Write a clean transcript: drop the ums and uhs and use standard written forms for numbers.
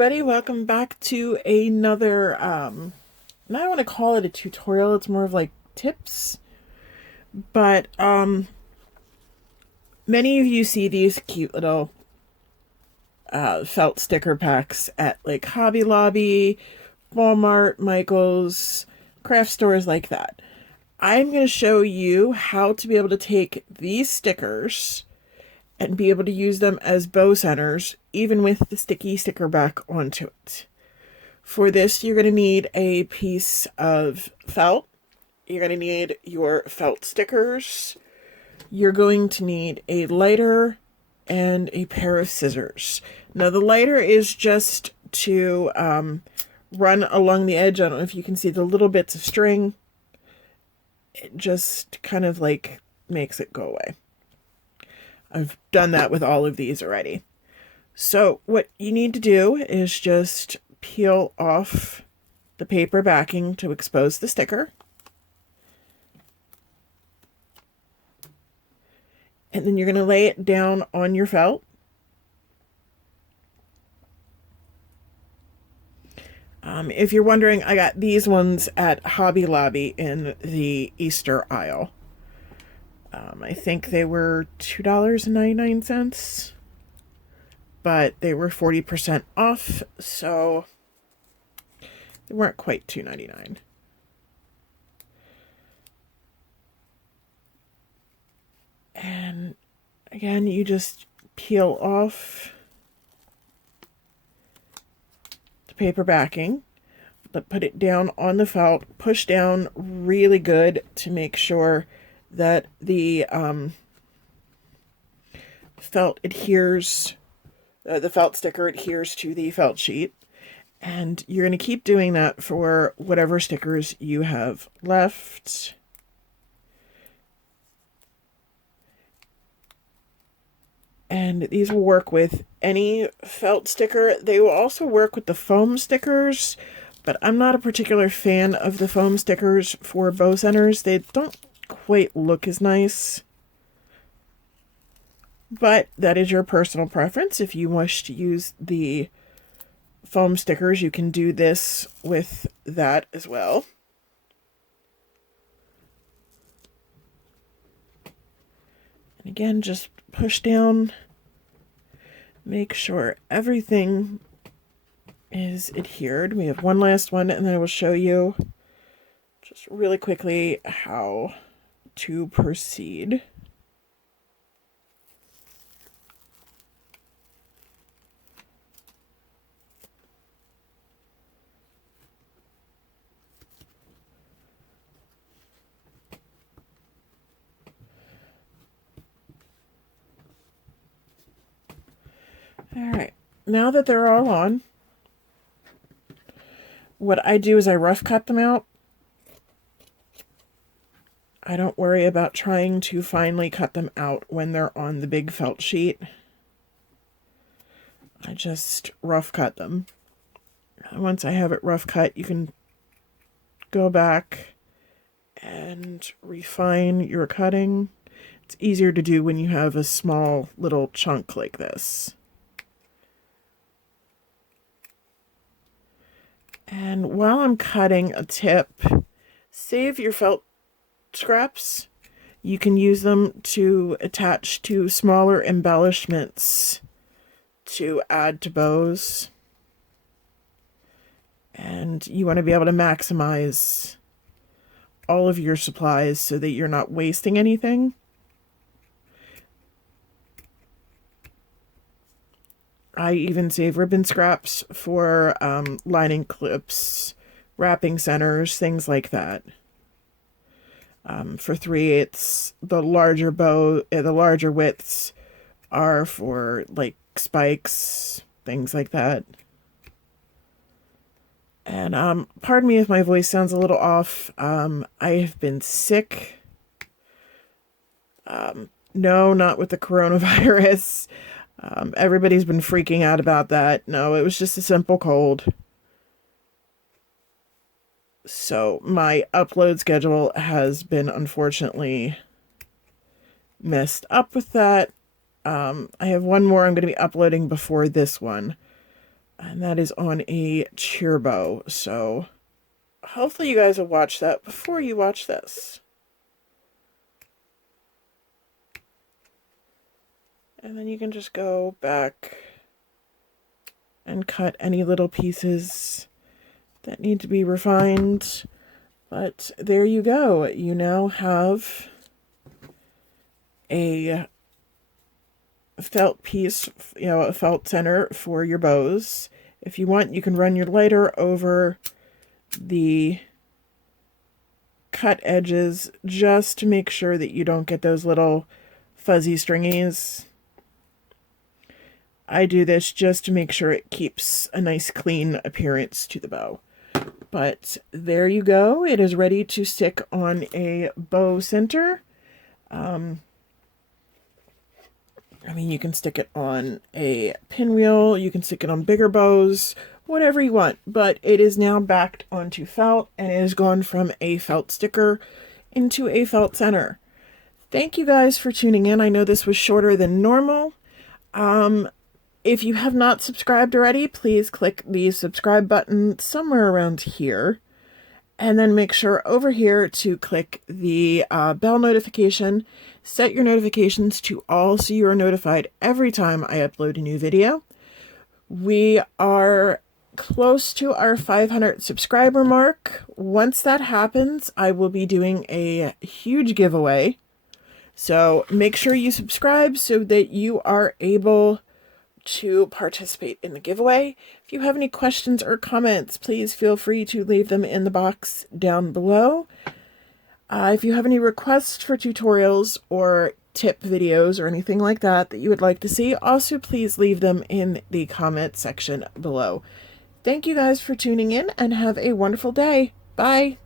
everybody, welcome back to another now I want to call it a tutorial. It's more of like tips. But many of you see these cute little felt sticker packs at like Hobby Lobby, Walmart, Michael's, craft stores like that. I'm going to show you how to be able to take these stickers and be able to use them as bow centers, even with the sticky sticker back onto it. For this, you're going to need a piece of felt. You're going to need your felt stickers. You're going to need a lighter and a pair of scissors. Now, the lighter is just to run along the edge. I don't know if you can see the little bits of string. It just kind of like makes it go away. I've done that with all of these already. So what you need to do is just peel off the paper backing to expose the sticker. And then you're going to lay it down on your felt. If you're wondering, I got these ones at Hobby Lobby in the Easter aisle. I think they were $2.99, but they were 40% off, so they weren't quite $2.99. And again, you just peel off the paper backing, but put it down on the felt, push down really good to make sure that the felt adheres, the felt sticker adheres to the felt sheet. And you're going to keep doing that for whatever stickers you have left. And these will work with any felt sticker. They will also work with the foam stickers, but I'm not a particular fan of the foam stickers for bow centers. They don't quite look as nice. But that is your personal preference. If you wish to use the foam stickers, you can do this with that as well. And again, just push down, make sure everything is adhered. We have one last one, and then I will show you just really quickly how to proceed. All right, now that they're all on, what I do is I rough cut them out. I don't worry about trying to finely cut them out when they're on the big felt sheet. I just rough cut them. Once I have it rough cut, you can go back and refine your cutting. It's easier to do when you have a small little chunk like this. And while I'm cutting a tip, save your felt scraps. You can use them to attach to smaller embellishments to add to bows. And you want to be able to maximize all of your supplies so that you're not wasting anything. I even save ribbon scraps for lining clips, wrapping centers, things like that. For 3/8, the larger bow, the larger widths are for like spikes, things like that. And pardon me if my voice sounds a little off. I have been sick. No, not with the coronavirus. Everybody's been freaking out about that. No, it was just a simple cold. So my upload schedule has been unfortunately messed up with that. I have one more I'm going to be uploading before this one. And that is on a cheer bow. So hopefully you guys will watch that before you watch this. And then you can just go back and cut any little pieces that need to be refined. But there you go. You now have a felt piece, a felt center for your bows. If you want, you can run your lighter over the cut edges just to make sure that you don't get those little fuzzy stringies. I do this just to make sure it keeps a nice clean appearance to the bow. But there you go. It is ready to stick on a bow center. You can stick it on a pinwheel, you can stick it on bigger bows, whatever you want, but it is now backed onto felt and it has gone from a felt sticker into a felt center. Thank you guys for tuning in. I know this was shorter than normal. If you have not subscribed already, please click the subscribe button somewhere around here. And then make sure over here to click the bell notification. Set your notifications to all so you are notified every time I upload a new video. We are close to our 500 subscriber mark. Once that happens, I will be doing a huge giveaway. So make sure you subscribe so that you are able to participate in the giveaway. If you have any questions or comments, please feel free to leave them in the box down below. If you have any requests for tutorials or tip videos or anything like that you would like to see, also please leave them in the comment section below. Thank you guys for tuning in and have a wonderful day. Bye.